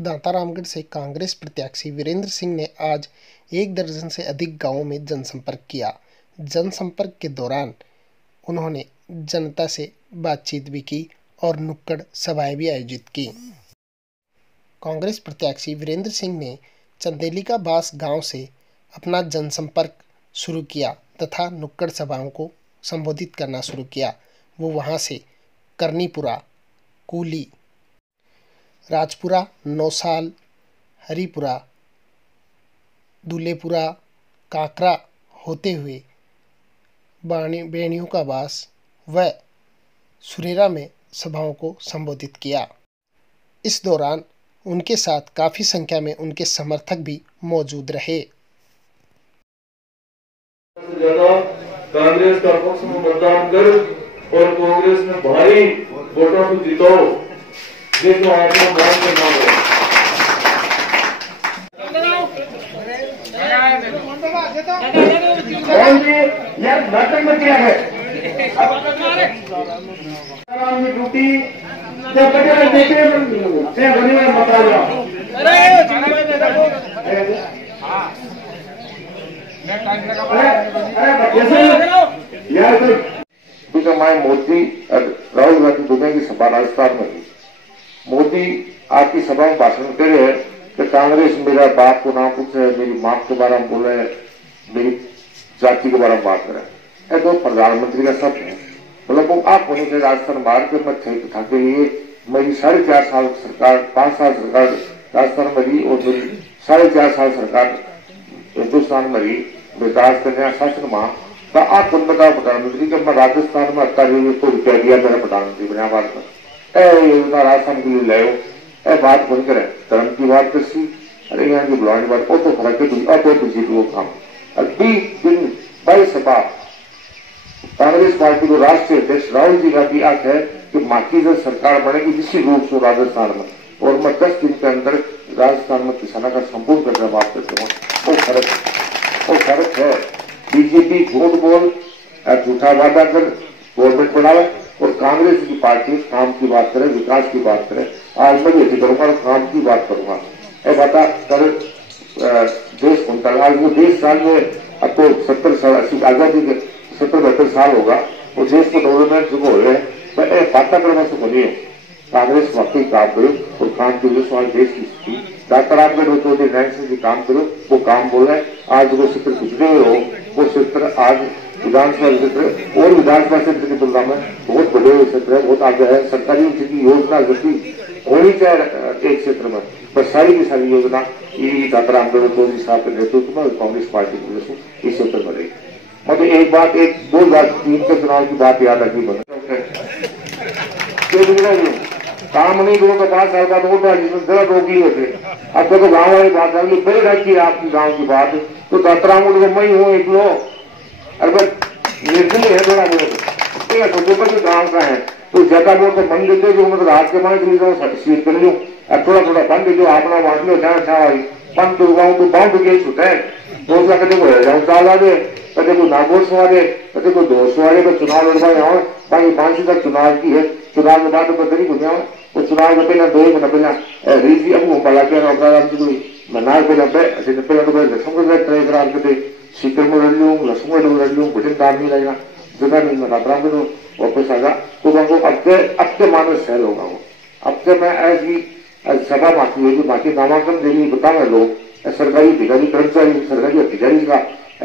दांतारामगढ़ से कांग्रेस प्रत्याशी वीरेंद्र सिंह ने आज 1 दर्जन से अधिक गांवों में जनसंपर्क किया। जनसंपर्क के दौरान उन्होंने जनता से बातचीत भी की और नुक्कड़ सभाएं भी आयोजित की। कांग्रेस प्रत्याशी वीरेंद्र सिंह ने चंदेली का बास गांव से अपना जनसंपर्क शुरू किया तथा नुक्कड़ सभाओं को संबोधित करना शुरू किया। वो वहां से करनीपुरा, कूली, राजपुरा, नौसाल, हरिपुरा, दूलेपुरा, काकरा होते हुए बेणियों का बास व सुरेरा में सभाओं को संबोधित किया। इस दौरान उनके साथ काफी संख्या में उनके समर्थक भी मौजूद रहे। कांग्रेस का पक्ष में मतदान कर और कांग्रेस में भारी वोटों को जिताओ। देखो आपको मान के नाम है। यार नाटक में क्या है? ड्यूटी देखे बता मैं मोदी राहुल गांधी दोनों की सभा राजस्थान में थी। मोदी आपकी सभा में भाषण दे रहे हैं कि कांग्रेस मेरा बाप को नाम पूछे, मेरी माँ के बारे में बोले, मेरी जाति के बारे में बात करे। तो प्रधानमंत्री का शब्द है। मतलब वो आप होने के राजस्थान मार के मैं था कि ये मेरी 4.5 साल सरकार, 5 साल सरकार राजस्थान में रही और मेरी 4.5 साल सरकार हिंदुस्तान में रही। राजस्थान शासन मां तो आप कौन बताओ प्रधानमंत्री का मैं राजस्थान में 1 रुपया दिया मेरा प्रधानमंत्री बना बाद में योजना राजस्थान के लिए लाओ। बात बन करे धर्म की बात करसी, अरे यहाँ की बुलाने बात वो तो फर्क है। तो जीत वो काम अभी दिन 22 सभा कांग्रेस पार्टी को राष्ट्रीय अध्यक्ष राहुल जी गांधी आख है कि माकी जब सरकार बनेगी जिसी रूप से राजस्थान में, और मैं 10 दिन के अंदर राजस्थान में किसानों का संपूर्ण करना बात करता हूँ। वो फर्क है। बीजेपी झूठ बोल झूठा वादा कर गवर्नमेंट बनावे और कांग्रेस की पार्टी काम की बात करे, विकास की बात करे। आज मैं ये करूंगा, काम की बात करूंगा। बता कल देश घूमता आज वो देश साल में अब तो 70 साल आजादी के 70-72 साल होगा। वो देश को डेवलपमेंट जो हो रहे हैं बात करने से बोलिए कांग्रेस वाकई काम करो और काम की वजह से देश की स्थिति दांतारामगढ़ चौधरी नारायण सिंह जी काम करो, वो काम बोल रहे हैं। आज वो क्षेत्र गुजरे हो, वो क्षेत्र आज विधानसभा क्षेत्र और विधानसभा क्षेत्र की तुलना में बहुत बड़े क्षेत्र है, बहुत आगे है। सरकारी की योजना गति होनी चाहिए एक क्षेत्र में, बस सारी की सारी योजना दांतारामगढ़ चौधरी साहब के नेतृत्व में कांग्रेस पार्टी की वजह से इस क्षेत्र में रही। मतलब एक बात 2003 के चुनाव की बात याद रखी बने काम नहीं करो तो 5 साल बाद वोट जिसमें जरा रोक लिए थे। अब तो गाँव वाली बात अगली बड़ी रखी है आपकी गाँव की बात, तो दांतारामगढ़ को मैं हूँ एक लो। अरे निर्दलीय है थोड़ा बहुत, ठीक है, तो गाँव का है तो ज्यादा वोट तो बन देते जो मतलब हाथ के माने चली सीट कर लूँ, थोड़ा थोड़ा बन दे जो अपना बांट लो जहाँ छा पन तो गाँव तो बाउंड के छूटा है। दूसरा कदे को जाऊँ चाल आ दे, कदे को नागौर सवारे, कदे को 200 वाले का चुनाव लड़वा यहाँ बाकी 5 तक चुनाव की है। चुनाव के बाद बदली हो जाओ वो चुनाव के पहले 2 महीना पहले रीजी अब पला के कोई मना पहले पहले तो लसुन का ट्राई करा के सीकर में लड़ लूँ, लसुन में लड़ लूँ, बटन काम नहीं लगेगा जगह नहीं मैं रात में वापस आगा तो हमको अब के मानस सहल होगा। वो अब के मैं ऐसी सभा बाकी होगी, बाकी नामांकन देने बतावे लोग सरकारी अधिकारी कर्मचारी सरकारी अधिकारी का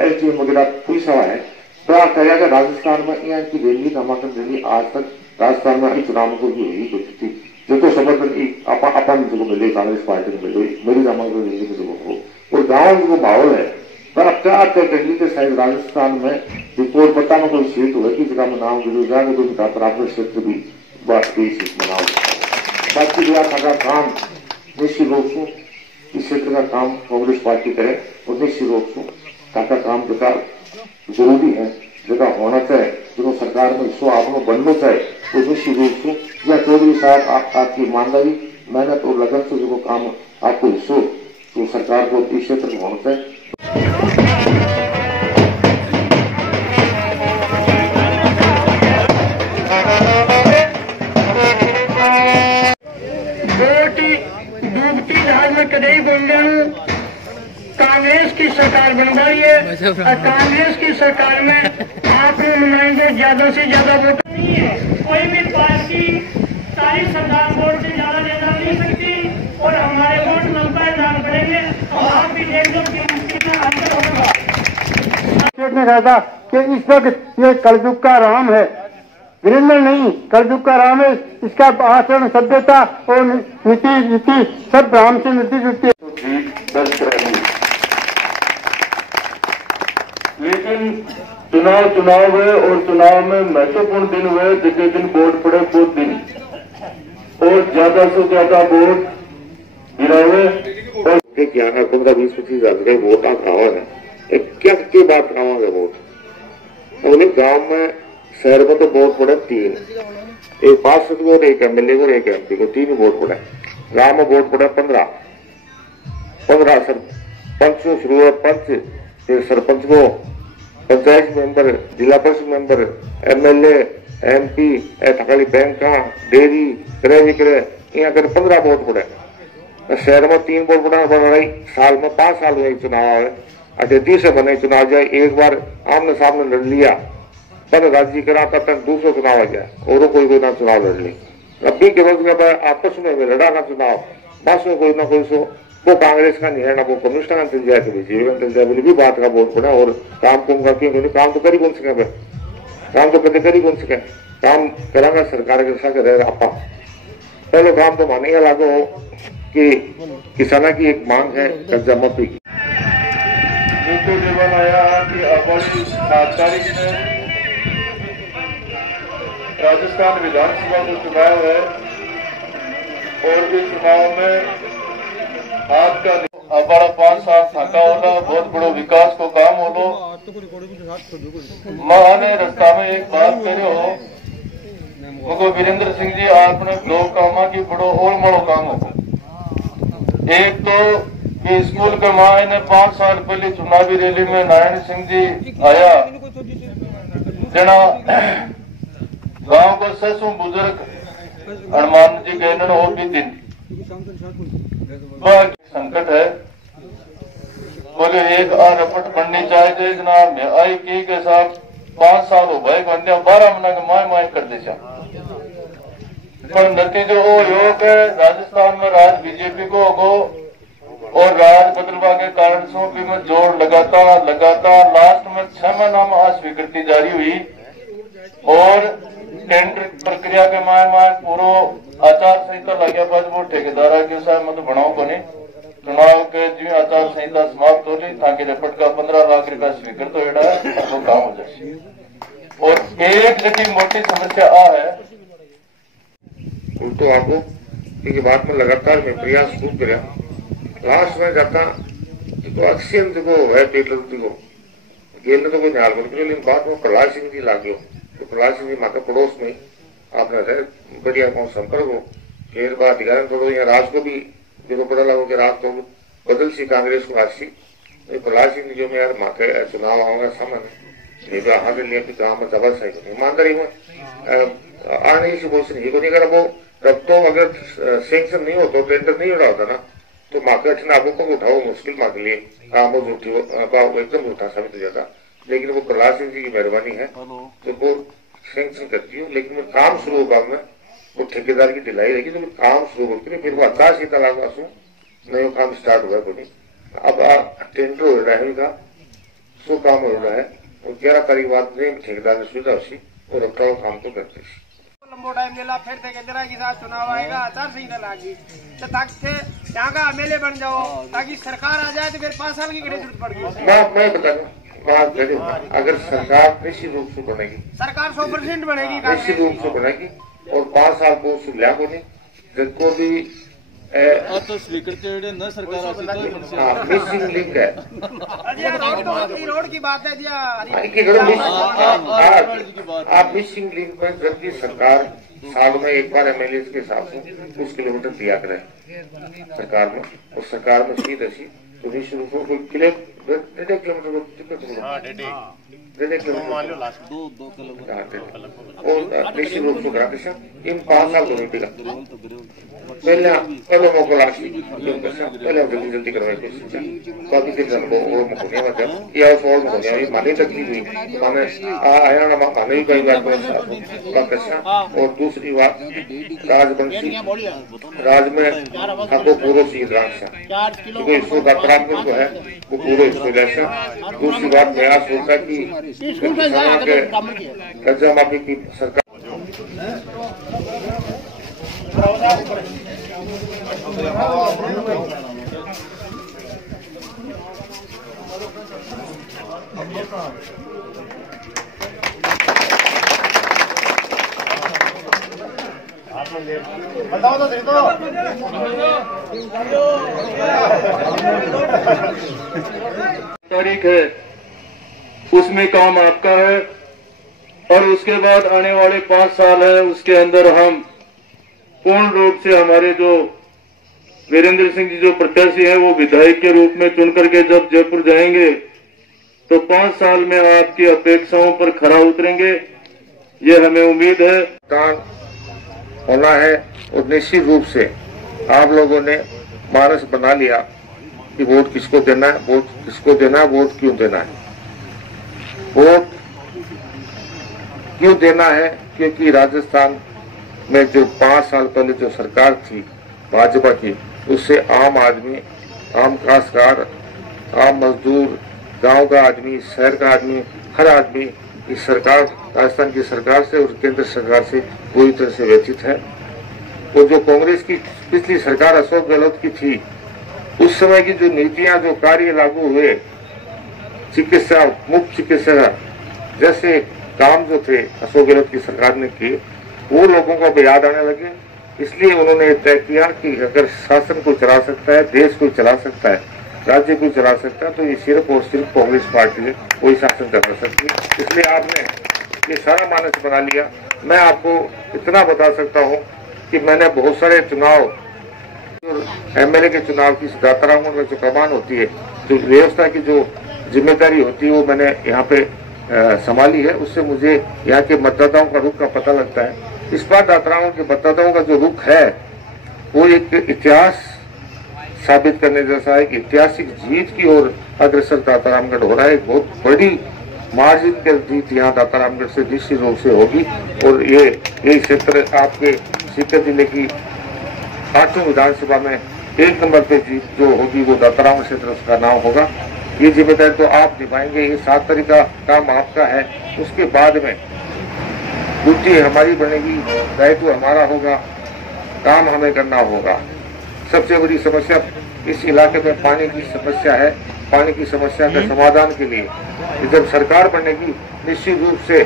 ऐसी वगैरह पूरी सभा है। तो कहेगा राजस्थान में यहाँ की रैली नामांकन रैली आज तक राजस्थान में चुनाव को भी हुई थी जो तो समर्थन अपन जो मिले कांग्रेस पार्टी को मिले मेरी नामांकन रैली को जो हो और गाँव जो माहौल है पर अब दिल्ली के साइड राजस्थान में रिपोर्ट पता में कोई सीट हुआ कि जगह में नाम जरूर जाएगा तो दांतारामगढ़ क्षेत्र भी बात की सीट बनाओ। बाकी जो का काम निश्चित रूप से इस क्षेत्र का काम कांग्रेस पार्टी करे और निश्चित रूप से ताका काम जगह जरूरी है, जगह होना चाहिए, जो सरकार में हिस्सों आप बनना चाहिए तो निश्चित रूप से या चौधरी साहब आपकी ईमानदारी मेहनत और लगन से जो काम आपको हिस्सों तो सरकार को इस क्षेत्र में होना चाहिए। डूबती आज मैं कदे ही बोल रहा हूँ, कांग्रेस की सरकार बन रही है और कांग्रेस की सरकार में आप नुमाइंदे ज्यादा से ज्यादा वोट नहीं है। कोई भी पार्टी 40 हजार वोट से ज्यादा ले जा नहीं सकती और हमारे वोट 90,000 बढ़ेंगे और आप भी देख लो कि कितना अंतर होगा। ने कहा था कि इस वक्त ये कलयुग का राम है, वीरेंद्र नहीं, कलयुग का राम है। इसका आचरण, सभ्यता और नीति सब राम से मिलती जुलती है। लेकिन चुनाव है और चुनाव में महत्वपूर्ण दिन हुए, जितने दिन वोट पड़े वो दिन और ज्यादा से ज्यादा वोट गिरावे और 15-20-25 हजार का वोट आवा है। क्या के बात आवांगे वोट उन्हें गांव में, शहर में तो वोट पड़े 3, एक पार्षद को, एक एमएलए को, एक एमपी को, 3 वोट पड़े। गांव में वोट पड़े 15 सरपंच शुरू है, पंच, फिर सरपंच को, पंचायत मेंबर, जिला परिषद member, MLA, MP, Thakali bank, dairy, क्रय विक्रय, यहाँ कर 15 वोट पड़े। शहर में 3 वोट पड़ा रही, साल में 5 साल हुए चुनाव आए, 38 से बने चुनाव जाए, एक बार आमने सामने लड़ लिया, पर राज्य करा तक दूसरा चुनाव आ जाए और कोई ना चुनाव लड़ ली। अभी के वक्त आपस में लड़ा ना चुनाव, बस में कोई ना कोई सो वो कांग्रेस का नहीं है ना वो कम्युनिस्ट का चल जाए, कभी जीवन चल जाए, बोली भी बात का वोट पड़ा। और काम कुम का क्यों काम तो करी कौन सके, काम तो कभी करी कौन सके, काम करांगा सरकार के साथ रहे आपा। पहले काम तो मानेगा लागू हो कि किसाना की एक मांग है कर्जा माफी की। जीवन आया कि हमारी 7 तारीख में राजस्थान विधानसभा का चुनाव है और इस चुनाव में आपका हमारा 5 साल थका होना, बहुत बड़ो विकास को काम होलो। माने रास्ता में एक बात करो मुझको वीरेंद्र सिंह जी, आपने 2 कामा की बड़ो और बड़ो काम हो। एक तो कि स्कूल के माए ने 5 साल पहले चुनावी रैली में नारायण सिंह जी आया, जना गांव को ससु बुजुर्ग हनुमान जी गए और भी दिन संकट है, बोले एक रपट बननी चाहिए जनाब में आई की के साथ 5 साल हो भाई बनने 12 महीना के माए कर दे। पर नतीजो वो योग है, राजस्थान में राज बीजेपी को होगो और राज बदलवा के कारण भी में जोर लगातार लास्ट में 6 महीना में अस्वीकृति जारी हुई और टेंडर प्रक्रिया के माय पूरा आचार संहिता लगे बाद वो ठेकेदार के साथ मतलब बनाओ को नहीं चुनाव के जी आचार संहिता समाप्त हो रही ताकि रपट का 15 लाख रुपया स्वीकृत हो है वो काम हो जाए। और एक जगह मोटी समस्या है उल्टो आपको की बात में लगातार मैं प्रयास खूब कर लास्ट में जाता अक्सियन को है पेटल को गेल तो कोई ध्यान बन लेकिन बात में प्रहलाद सिंह जी लागो तो प्रहलाद सिंह जी माता पड़ोस में आपने बढ़िया कौन संपर्क हो फिर बात अधिकार थोड़ा यहाँ राज को भी जो पता लगो कि राज को बदल सी कांग्रेस को हासी प्रहलाद सिंह जो मैं यार माथे चुनाव आऊंगा सामने हाँ के लिए गाँव में जबरदस्त है ईमानदारी में आने की बोल से नहीं करा वो तब तो अगर सैंक्शन नहीं होता टेंडर नहीं हो रहा होता ना तो मार्केट अठन आपको को उठाओ मुश्किल मांग लिए काम एकदम उठा साबित हो जाता। लेकिन वो प्रहलाद सिंह जी की मेहरबानी है तो वो सैंक्शन करती हूँ। लेकिन काम शुरू होगा में वो ठेकेदार की ढिलाई रहेगी तो काम शुरू होती है फिर वो आकाश ही तलाक आसू नया काम स्टार्ट हुआ बोली अब टेंडर हो रहा है उनका सो काम हो रहा है और 11 तारीख बाद नहीं ठेकेदार ने सुविधा उसी और अपना काम तो करते लंबो टाइम मिला फिर ठेकेदार के साथ चुनाव आएगा आचार संहिता लागी तो ताकि यहाँ का एमएलए बन जाओ ताकि सरकार आ जाए तो फिर 5 साल की जरूरत पड़ेगी। मैं बता दूं अगर सरकार निश्चित रूप से बनेगी सरकार 100% बनेगी निश्चित रूप से बनेगी और 5 साल को सुलह को नहीं जिनको भी तो स्वीकृत न सरकार मिसिंग लिंक है रोड की बात है आप मिसिंग लिंक में जबकि सरकार साल में एक बार एमएलए के हिसाब से 20 किलोमीटर दिया करे सरकार में और सरकार में सीध ऐसी तो निश्चित रूप से कोई किलोमीटर और निश्चित रूप से करा इन 5 साल को नहीं पहले मौका लागी पहले जल्दी जल्दी करवाई कोशिश बाकी फिर वो मकोनिया मतलब या और मकोनिया ये माने तक नहीं हुई माने आया ना माने ही कई बार का कैसा। और दूसरी बात राजवंशी राज में हमको पूरा चीज राक्षा क्योंकि इसको खतरा में जो है वो पूरे इसको जैसा। दूसरी बात नया सोचा कि कर्जा माफी की सरकार बताओ तो सही तो तारीख है उसमें काम आपका है और उसके बाद आने वाले 5 साल है उसके अंदर हम पूर्ण रूप से हमारे जो वीरेंद्र सिंह जी जो प्रत्याशी हैं वो विधायक के रूप में चुन करके जब जयपुर जाएंगे तो 5 साल में आपकी अपेक्षाओं पर खरा उतरेंगे, ये हमें उम्मीद है। दान होना है और निश्चित रूप से आप लोगों ने मानस बना लिया कि वोट किसको देना है, वोट किसको देना है, वोट क्यों देना है। वोट क्यों देना है क्योंकि राजस्थान में जो 5 साल पहले जो सरकार थी भाजपा की उससे आम आदमी, आम काश्तकार, आम मजदूर, गांव का आदमी, शहर का आदमी, हर आदमी इस सरकार राजस्थान की सरकार से और केंद्र सरकार से पूरी तरह से व्यथित है। और जो कांग्रेस की पिछली सरकार अशोक गहलोत की थी उस समय की जो नीतियां जो कार्य लागू हुए चिकित्सा मुफ्त चिकित्सा जैसे काम जो थे अशोक गहलोत की सरकार ने किए वो लोगों को अब याद आने लगे। इसलिए उन्होंने तय किया कि अगर शासन को चला सकता है, देश को चला सकता है, राज्य को चला सकता है तो ये सिर्फ और सिर्फ कांग्रेस पार्टी है वही शासन कर सकती है। इसलिए आपने ये सारा मानस बना लिया। मैं आपको इतना बता सकता हूँ कि मैंने बहुत सारे चुनाव एमएलए के चुनाव की दाताराम में जो कमान होती है, जो व्यवस्था की जो जिम्मेदारी होती है वो मैंने यहाँ पे संभाली है। उससे मुझे यहाँ के मतदाताओं का रुख का पता लगता है। इस बार दाताराम के मतदाताओं का जो रुख है वो एक इतिहास साबित करने जैसा है कि ऐतिहासिक जीत की ओर अग्रसर दातारामगढ़ हो रहा है। एक बहुत बड़ी मार्जिन की जीत यहाँ दातारामगढ़ से निश्चित रूप से होगी। और ये क्षेत्र आपके सीकर जिले की 8वीं विधानसभा में 1 नंबर पे जीत जो होगी वो दाताराम क्षेत्र उसका नाम होगा। ये जिम्मेदारी तो आप निभाएंगे, ये 7 तारीख का काम आपका है। उसके बाद में ड्यूटी हमारी बनेगी, दायित्व हमारा होगा, काम हमें करना होगा। सबसे बड़ी समस्या इस इलाके में पानी की समस्या है। पानी की समस्या के समाधान के लिए जब सरकार बनेगी निश्चित रूप से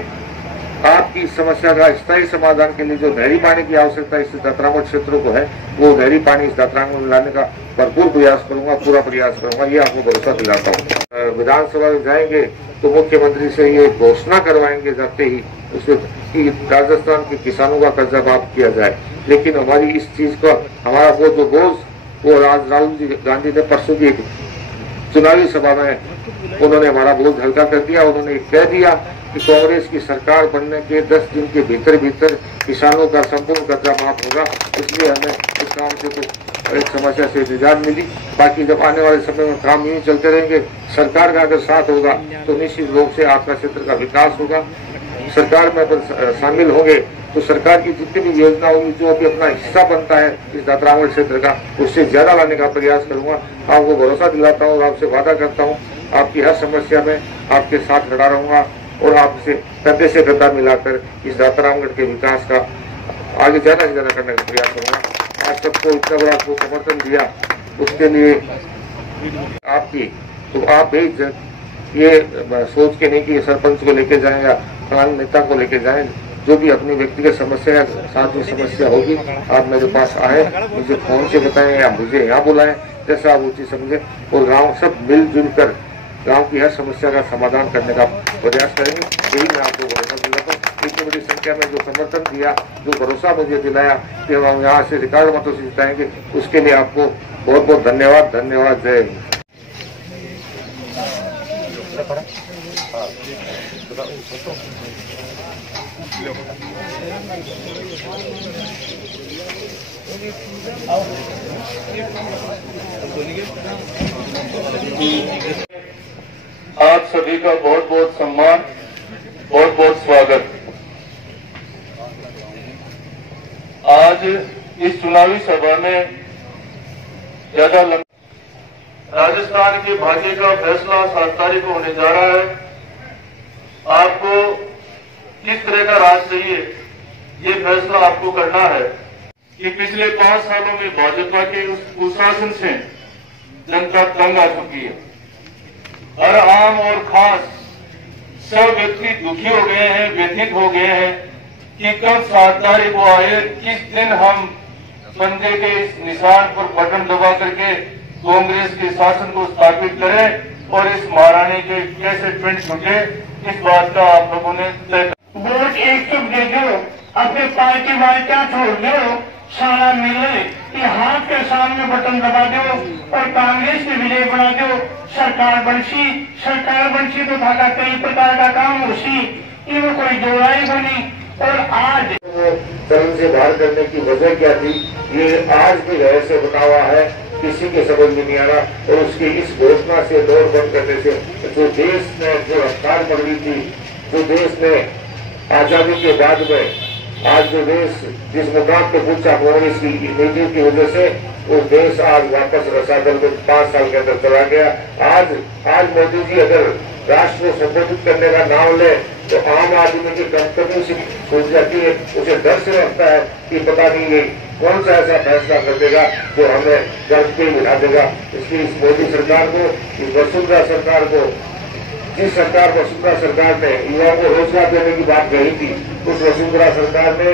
आपकी समस्या का स्थायी समाधान के लिए जो नहरी पानी की आवश्यकता इस दातारामगढ़ क्षेत्रों को है वो नहरी पानी इस दातारामगढ़ में लाने का भरपूर प्रयास करूंगा, पूरा प्रयास करूंगा, ये आपको भरोसा दिलाता हूँ। विधानसभा में जाएंगे तो मुख्यमंत्री से ये घोषणा करवाएंगे जाते ही उसे कि राजस्थान के किसानों का कर्जा माफ किया जाए। लेकिन हमारी इस चीज का हमारा वो जो बोझ वो राहुल गांधी ने परसों की चुनावी सभा में उन्होंने हमारा बोझ हल्का कर दिया। उन्होंने कह दिया कि कांग्रेस की सरकार बनने के 10 दिन के भीतर भीतर किसानों का संपूर्ण कर्जा माफ होगा। इसलिए हमें इस काम से तो एक समस्या से निजात मिली। बाकी जब आने वाले समय में काम यूं चलते रहेंगे, सरकार का अगर साथ होगा तो निश्चित रूप से आपका क्षेत्र का विकास होगा। सरकार में अगर शामिल होंगे तो सरकार की जितनी भी योजना होगी जो अभी अपना हिस्सा बनता है इस दातारामगढ़ क्षेत्र का उससे ज्यादा लाने का प्रयास करूंगा। आपको भरोसा दिलाता हूँ और आपसे वादा करता हूँ आपकी हर समस्या में आपके साथ खड़ा रहूंगा और आपसे कंधे से कंधा मिलाकर इस दातारामगढ़ के विकास का आगे ज्यादा से ज्यादा करने का प्रयास करूंगा। आज सबको इतना बड़ा आपको समर्थन दिया उसके लिए आपकी तो आप भी ये सोच के नहीं कि सरपंच को लेके जाएं या फलाने नेता को लेके जाएं, जो भी अपनी व्यक्तिगत समस्या है साथ में समस्या होगी आप मेरे पास आए, मुझे फोन से बताएं या मुझे यहाँ बुलाएं, जैसा आप उचित समझे। और गांव सब मिलजुल कर गांव की हर समस्या का समाधान करने का प्रयास करेंगे। यही मैं आपको भरोसा दिलाता हूँ। इतनी बड़ी संख्या में जो समर्थन दिया, जो भरोसा मुझे दिलाया कि हम यहाँ से रिकॉर्ड मतों से जिताएंगे, उसके लिए आपको बहुत बहुत धन्यवाद। धन्यवाद। जय हिंद। आप सभी का बहुत बहुत सम्मान, बहुत बहुत स्वागत। आज इस चुनावी सभा में ज्यादा राजस्थान के भाग्य का फैसला 7 तारीख को होने जा रहा है। आपको किस तरह का राज चाहिए, ये फैसला आपको करना है कि पिछले 5 सालों में भाजपा के उस कुशासन से जनता तंग आ चुकी है। हर आम और खास सब व्यक्ति दुखी हो गए हैं, व्यथित हो गए हैं कि कब 7 तारीख को आए, किस दिन हम पंजे के इस निशान पर बटन दबा करके कांग्रेस के शासन को स्थापित करें और इस महारानी के कैसे पिंड छूटे, इस बात का आप लोगों ने तय। वोट एक चुप दे दो, अपने पार्टी वाले क्या छोड़ दो, सारा मिले कि हाथ के सामने बटन दबा दो और कांग्रेस की विजय बना दो। सरकार बनसी तो था कई प्रकार का काम होशी, इनमें कोई दोहराई बनी। और आज चरण से बाहर करने की वजह क्या थी, ये आज भी रहस्य बना हुआ है, किसी के समझ में नहीं आ रहा। और उसकी इस घोषणा से दौड़ बंद करने से जो देश में जो रफ्तार बढ़ रही थी, जो देश ने आजादी के बाद में आज जो देश जिस मुकाम पे पूछा कांग्रेस की नीति की वजह से, वो देश आज वापस रसातल में 5 साल के अंदर चला गया। आज मोदी जी अगर राष्ट्र को संबोधित करने का नाम ले तो आम आदमी की कंपनी से सोच जाती है, उसे डर से लगता है कि पता नहीं ये कौन सा ऐसा फैसला कर देगा जो हमें गर्व पे बिठा देगा। इसलिए इस मोदी सरकार को, इस वसुंधरा सरकार को, जिस सरकार वसुंधरा सरकार ने युवाओं को रोजगार देने की बात कही थी, उस वसुंधरा सरकार ने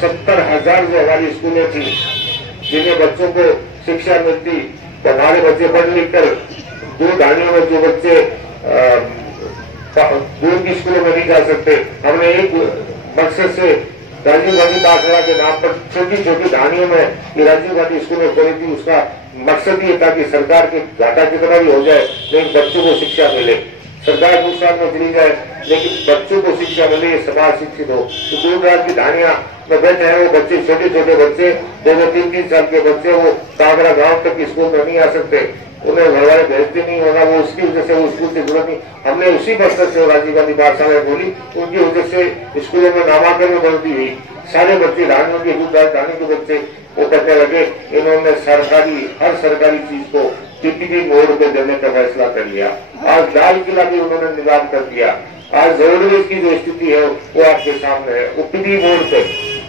70,000 जो हमारी स्कूलें थी जिन्हें बच्चों को शिक्षा मिलती, तो हमारे बच्चे पढ़ लिख कर दूर धानियों में जो बच्चे दूर की स्कूलों में नहीं जा सकते, हमने एक मकसद से राजीव गांधी पाठशाला के नाम पर छोटी छोटी धानियों में ये राजीव गांधी स्कूलें खोली थी। उसका मकसद ये था कि सरकार के घाटा कितना भी हो जाए लेकिन बच्चों को शिक्षा मिले। सरकार नुकसान में चली जाए लेकिन बच्चों को शिक्षा मिले, समाज शिक्षित हो। तो दूर दराज की धानियां में बैठे हैं वो बच्चे, छोटे छोटे बच्चे, 2-3 साल के बच्चे, वो कांगड़ा गांव तक स्कूल में नहीं आ सकते, उन्हें घर वाले भेजते नहीं होगा, वो उसकी वजह से वो स्कूल से जुड़े नहीं। हमने उसी मकसद से राजीव गांधी पाठशाला बोली, उनकी वजह से स्कूलों में नामांकन में बढ़ती हुई सारे बच्चे धानियों के दूध धाने के बच्चे वो करने लगे। इन्होंने हर सरकारी चीज को टिकटी मोड़ पे देने का फैसला कर लिया। आज लाल किला भी उन्होंने निजाम कर दिया। आज रोडवेज की जो स्थिति है वो आपके सामने है। वो टिकटी मोड़ पे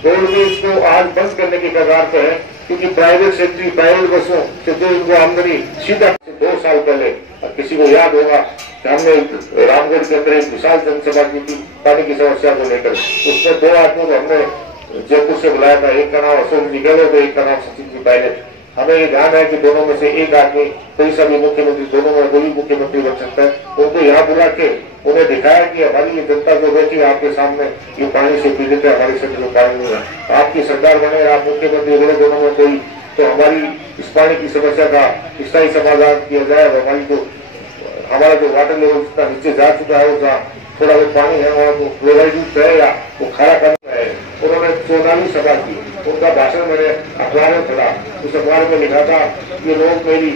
रोडवेज को आज बंद करने की कगार पे है, क्योंकि प्राइवेट सेक्टर, प्राइवेट बसों से जो इनको आमदनी सीधा 2 साल पहले किसी को याद होगा कि हमने रामगढ़ के अंदर एक विशाल जनसभा की थी पानी की समस्या को लेकर। उसमें 2 आदमियों को हमने जयपुर से बुलाया था, एक का नाम अशोक जी गहलोत, एक का नाम सचिन जी पायलट। हमें ये ध्यान है कि दोनों में से एक आदमी कोई सा भी मुख्यमंत्री, दोनों में कोई मुख्यमंत्री बन सकता है। उनको यहाँ बुला के उन्हें दिखाया कि हमारी ये जनता जो बैठी है आपके सामने, ये पानी से पीड़ित है, हमारे क्षेत्र में पानी नहीं है। आपकी सरकार बने, आप मुख्यमंत्री बने, दोनों में कोई, तो हमारी इस पानी की समस्या का स्थायी समाधान किया जाए। हमारा जो वाटर लेवल जितना नीचे जा चुका है, वो जहाँ थोड़ा बहुत पानी है वहाँ तो फ्लोराइड युक्त है या वो खारा पानी है। उन्होंने 14वीं सभा की, उनका भाषण मैंने अखबार में पढ़ा। उस अखबार में लिखा था ये लोग मेरी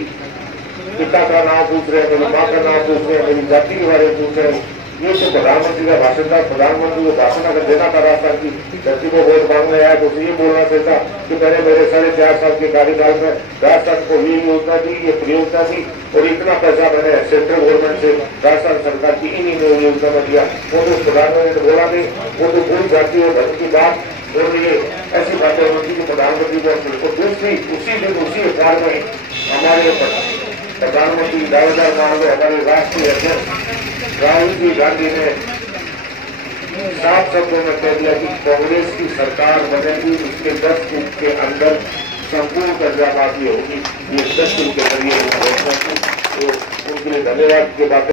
पिता का नाम पूछ रहे हैं, मेरी माँ का नाम पूछ रहे हैं, मेरी जाति के बारे में पूछ रहे हैं। ये तो प्रधानमंत्री का भाषण था। प्रधानमंत्री को भाषण अगर देना था रास्ता की धरती को वोट मांगने आया तो ये बोलना चाहता कि मैंने मेरे 4.5 साल के कार्यकाल में राजस्थान को ये योजना दी, ये परियोजना दी और इतना पैसा मैंने सेंट्रल गवर्नमेंट से राजस्थान सरकार की इन्हीं योजना में दिया। वो तो प्रधानमंत्री ने बोला नहीं, वो तो भूल जाती है धर्म की बात बोल रही है, ऐसी बातें होती कि प्रधानमंत्री को दूसरी उसी दिन उसी अखबार में हमारे प्रधानमंत्री दावेदार मान लो हमारे राष्ट्रीय अध्यक्ष राहुल जी गांधी ने साफ शब्दों में कह दिया कि कांग्रेस की सरकार बनेगी, उसके 10 दिन के अंदर संपूर्ण कर्जामाफी होगी। ये 10 दिन के जरिए घोषणा की, तो उनके लिए धन्यवाद की बातें।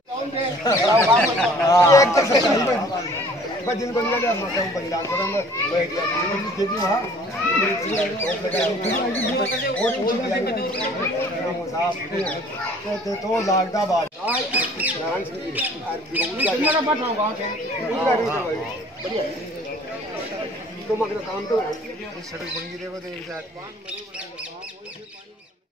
सड़क बन गई देखो एक साथ